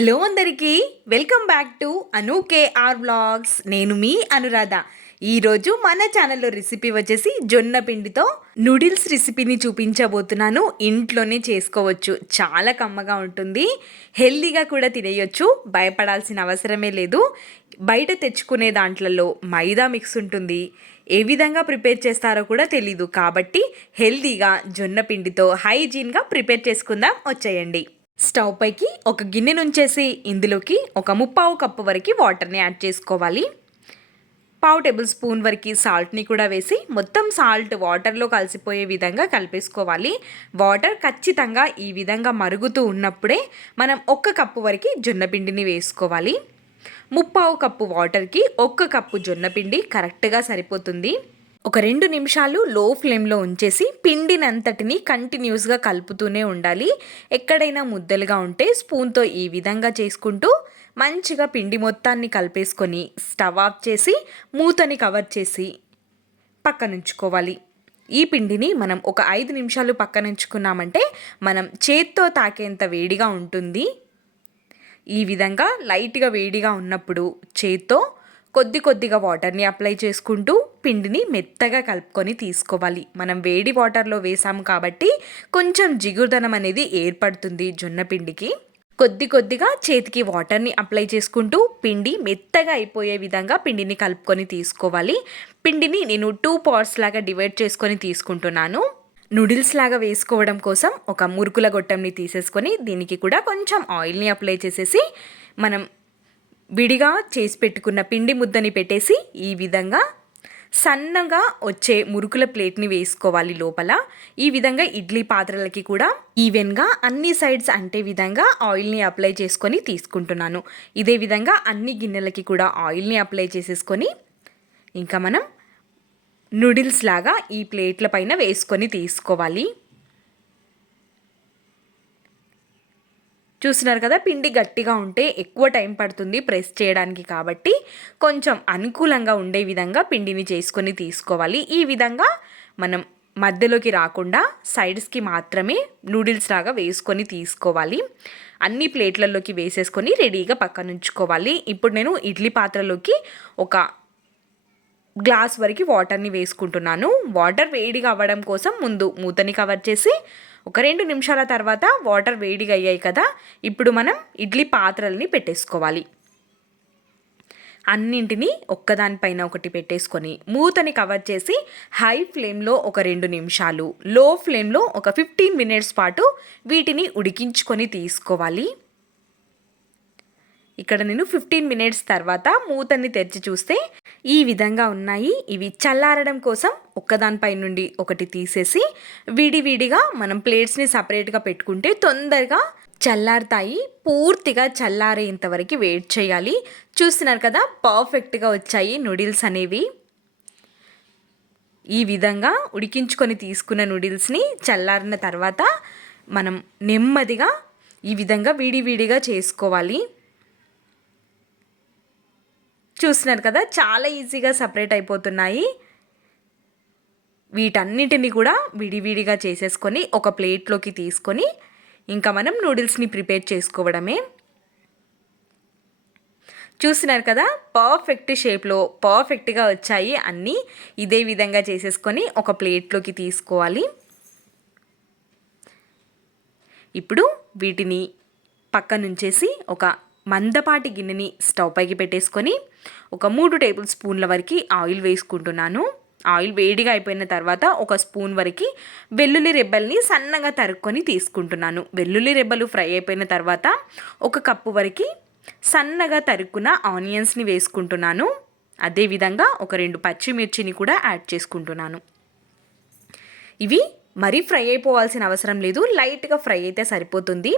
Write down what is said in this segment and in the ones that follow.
Hello అందరికీ welcome back to Anu KR vlogs నేను మీ అనురాధ. ఈరోజు మన ఛానల్లో రెసిపీ వచ్చేసి జొన్న పిండితో నూడిల్స్ రెసిపీని చూపించబోతున్నాను. ఇంట్లోనే చేసుకోవచ్చు. చాలా కమ్మగా ఉంటుంది. హెల్దీగా కూడా తినేయొచ్చు. భయపడాల్సిన అవసరమే లేదు. బయట తెచ్చుకునే దాంట్లలో మైదా మిక్స్ ఉంటుంది. ఏ విధంగా ప్రిపేర్ చేస్తారో కూడా తెలీదు. కాబట్టి హెల్దీగా జొన్న పిండితో హైజీన్గా ప్రిపేర్ చేసుకుందాం. వచ్చేయండి. స్టవ్ పైకి ఒక గిన్నె నుంచేసి ఇందులోకి ఒక ముప్పావు కప్పు వరకు వాటర్ని యాడ్ చేసుకోవాలి. పావు టేబుల్ స్పూన్ వరకు సాల్ట్ని కూడా వేసి మొత్తం సాల్ట్ వాటర్లో కలిసిపోయే విధంగా కలిపేసుకోవాలి. వాటర్ ఖచ్చితంగా ఈ విధంగా మరుగుతూ ఉన్నప్పుడే మనం ఒక్క కప్పు వరకు జొన్నపిండిని వేసుకోవాలి. ముప్పావు కప్పు వాటర్కి ఒక్క కప్పు జొన్నపిండి కరెక్ట్గా సరిపోతుంది. ఒక రెండు నిమిషాలు లో ఫ్లేమ్లో ఉంచేసి పిండినంతటిని కంటిన్యూస్గా కలుపుతూనే ఉండాలి. ఎక్కడైనా ముద్దలుగా ఉంటే స్పూన్తో ఈ విధంగా చేసుకుంటూ మంచిగా పిండి మొత్తాన్ని కలిపేసుకొని స్టవ్ ఆఫ్ చేసి మూతని కవర్ చేసి పక్కనుంచుకోవాలి. ఈ పిండిని మనం ఒక ఐదు నిమిషాలు పక్కనుంచుకున్నామంటే మనం చేత్తో తాకేంత వేడిగా ఉంటుంది. ఈ విధంగా లైట్గా వేడిగా ఉన్నప్పుడు చేత్తో కొద్ది కొద్దిగా వాటర్ని అప్లై చేసుకుంటూ పిండిని మెత్తగా కలుపుకొని తీసుకోవాలి. మనం వేడి వాటర్లో వేసాము కాబట్టి కొంచెం జిగురుదనం అనేది ఏర్పడుతుంది జొన్న పిండికి. కొద్ది కొద్దిగా చేతికి వాటర్ని అప్లై చేసుకుంటూ పిండి మెత్తగా అయిపోయే విధంగా పిండిని కలుపుకొని తీసుకోవాలి. పిండిని నేను టూ పార్ట్స్ లాగా డివైడ్ చేసుకొని తీసుకుంటున్నాను. నూడిల్స్ లాగా వేసుకోవడం కోసం ఒక మురుకుల గొట్టంని తీసేసుకొని దీనికి కూడా కొంచెం ఆయిల్ని అప్లై చేసేసి మనం విడిగా చేసి పెట్టుకున్న పిండి ముద్దని పెట్టేసి ఈ విధంగా సన్నగా వచ్చే మురుకుల ప్లేట్ని వేసుకోవాలి లోపల. ఈ విధంగా ఇడ్లీ పాత్రలకి కూడా ఈవెన్గా అన్ని సైడ్స్ అంటే విధంగా ఆయిల్ని అప్లై చేసుకొని తీసుకుంటున్నాను. ఇదే విధంగా అన్ని గిన్నెలకి కూడా ఆయిల్ని అప్లై చేసేసుకొని ఇంకా మనం నూడిల్స్ లాగా ఈ ప్లేట్ల పైన వేసుకొని తీసుకోవాలి. చూస్తున్నారు కదా పిండి గట్టిగా ఉంటే ఎక్కువ టైం పడుతుంది ప్రెస్ చేయడానికి కాబట్టి కొంచెం అనుకూలంగా ఉండే విధంగా పిండిని చేసుకొని తీసుకోవాలి. ఈ విధంగా మనం మధ్యలోకి రాకుండా సైడ్స్కి మాత్రమే నూడిల్స్ లాగా వేసుకొని తీసుకోవాలి. అన్ని ప్లేట్లలోకి వేసేసుకొని రెడీగా పక్కన ఉంచుకోవాలి. ఇప్పుడు నేను ఇడ్లీ పాత్రలోకి ఒక గ్లాస్ వరకు వాటర్ని వేసుకుంటున్నాను. వాటర్ వేడిగా అవ్వడం కోసం ముందు మూతని కవర్ చేసి ఒక రెండు నిమిషాల తర్వాత వాటర్ వేడిగా అయ్యాయి కదా ఇప్పుడు మనం ఇడ్లీ పాత్రల్ని పెట్టేసుకోవాలి. అన్నింటినీ ఒక్కదానిపైన ఒకటి పెట్టేసుకొని మూతని కవర్ చేసి హై ఫ్లేమ్లో ఒక రెండు నిమిషాలు లో ఫ్లేమ్లో ఒక ఫిఫ్టీన్ మినిట్స్ పాటు వీటిని ఉడికించుకొని తీసుకోవాలి. ఇక్కడ నేను ఫిఫ్టీన్ మినిట్స్ తర్వాత మూతని తెరిచి చూస్తే ఈ విధంగా ఉన్నాయి. ఇవి చల్లారడం కోసం ఒక్కదానిపై నుండి ఒకటి తీసేసి విడివిడిగా మనం ప్లేట్స్ని సపరేట్గా పెట్టుకుంటే తొందరగా చల్లారుతాయి. పూర్తిగా చల్లారేంత వరకు వెయిట్ చేయాలి. చూస్తున్నారు కదా పర్ఫెక్ట్గా వచ్చాయి నూడిల్స్ అనేవి. ఈ విధంగా ఉడికించుకొని తీసుకున్న నూడిల్స్ని చల్లారిన తర్వాత మనం నెమ్మదిగా ఈ విధంగా విడివిడిగా చేసుకోవాలి. చూస్తున్నారు కదా చాలా ఈజీగా సపరేట్ అయిపోతున్నాయి. వీటన్నిటిని కూడా విడివిడిగా చేసేసుకొని ఒక ప్లేట్లోకి తీసుకొని ఇంకా మనం నూడిల్స్ని ప్రిపేర్ చేసుకోవడమే. చూస్తున్నారు కదా పర్ఫెక్ట్ షేప్లో పర్ఫెక్ట్గా వచ్చాయి అన్నీ. ఇదే విధంగా చేసేసుకొని ఒక ప్లేట్లోకి తీసుకోవాలి. ఇప్పుడు వీటిని పక్క నుంచేసి ఒక మందపాటి గిన్నెని స్టవ్ పైకి పెట్టేసుకొని ఒక మూడు టేబుల్ స్పూన్ల వరకు ఆయిల్ వేసుకుంటున్నాను. ఆయిల్ వేడిగా అయిపోయిన తర్వాత ఒక స్పూన్ వరకు వెల్లుల్లి రెబ్బల్ని సన్నగా తరుక్కొని తీసుకుంటున్నాను. వెల్లుల్లి రెబ్బలు ఫ్రై అయిపోయిన తర్వాత ఒక కప్పు వరకు సన్నగా తరుక్కున్న ఆనియన్స్ని వేసుకుంటున్నాను. అదేవిధంగా ఒక రెండు పచ్చిమిర్చిని కూడా యాడ్ చేసుకుంటున్నాను. ఇవి మరీ ఫ్రై అయిపోవాల్సిన అవసరం లేదు. లైట్గా ఫ్రై అయితే సరిపోతుంది.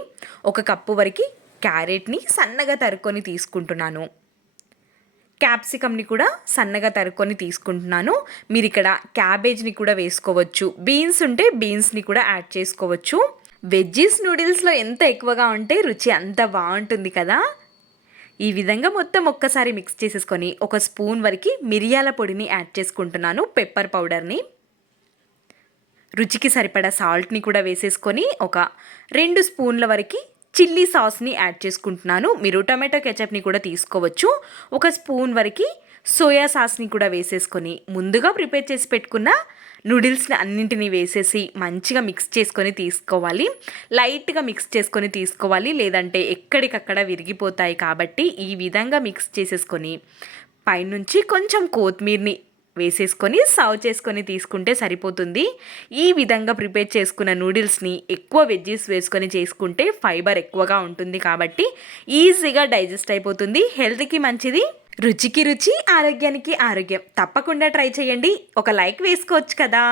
ఒక కప్పు వరకు క్యారెట్ని సన్నగా తరుక్కొని తీసుకుంటున్నాను. క్యాప్సికమ్ని కూడా సన్నగా తరుక్కొని తీసుకుంటున్నాను. మీరు ఇక్కడ క్యాబేజ్ని కూడా వేసుకోవచ్చు. బీన్స్ ఉంటే బీన్స్ని కూడా యాడ్ చేసుకోవచ్చు. వెజ్జీస్ నూడిల్స్లో ఎంత ఎక్కువగా ఉంటే రుచి అంత బాగుంటుంది కదా. ఈ విధంగా మొత్తం ఒక్కసారి మిక్స్ చేసేసుకొని ఒక స్పూన్ వరకు మిరియాల పొడిని యాడ్ చేసుకుంటున్నాను పెప్పర్ పౌడర్ని. రుచికి సరిపడా సాల్ట్ని కూడా వేసేసుకొని ఒక రెండు స్పూన్ల వరకు చిల్లీ సాస్ని యాడ్ చేసుకుంటున్నాను. మీరు టమాటో కెచప్ని కూడా తీసుకోవచ్చు. ఒక స్పూన్ వరకు సోయా సాస్ని కూడా వేసేసుకొని ముందుగా ప్రిపేర్ చేసి పెట్టుకున్న నూడిల్స్ని అన్నింటినీ వేసేసి మంచిగా మిక్స్ చేసుకొని తీసుకోవాలి. లైట్గా మిక్స్ చేసుకొని తీసుకోవాలి. లేదంటే ఎక్కడికక్కడ విరిగిపోతాయి కాబట్టి ఈ విధంగా మిక్స్ చేసేసుకొని పైనుంచి కొంచెం కొత్తిమీర్ని వేసేసుకొని సర్వ్ చేసుకొని తీసుకుంటే సరిపోతుంది. ఈ విధంగా ప్రిపేర్ చేసుకున్న నూడిల్స్ని ఎక్కువ వెజ్జెస్ వేసుకొని చేసుకుంటే ఫైబర్ ఎక్కువగా ఉంటుంది కాబట్టి ఈజీగా డైజెస్ట్ అయిపోతుంది. హెల్త్కి మంచిది రుచికి రుచి ఆరోగ్యానికి ఆరోగ్యం. తప్పకుండా ట్రై చేయండి. ఒక లైక్ వేసుకోవచ్చు కదా.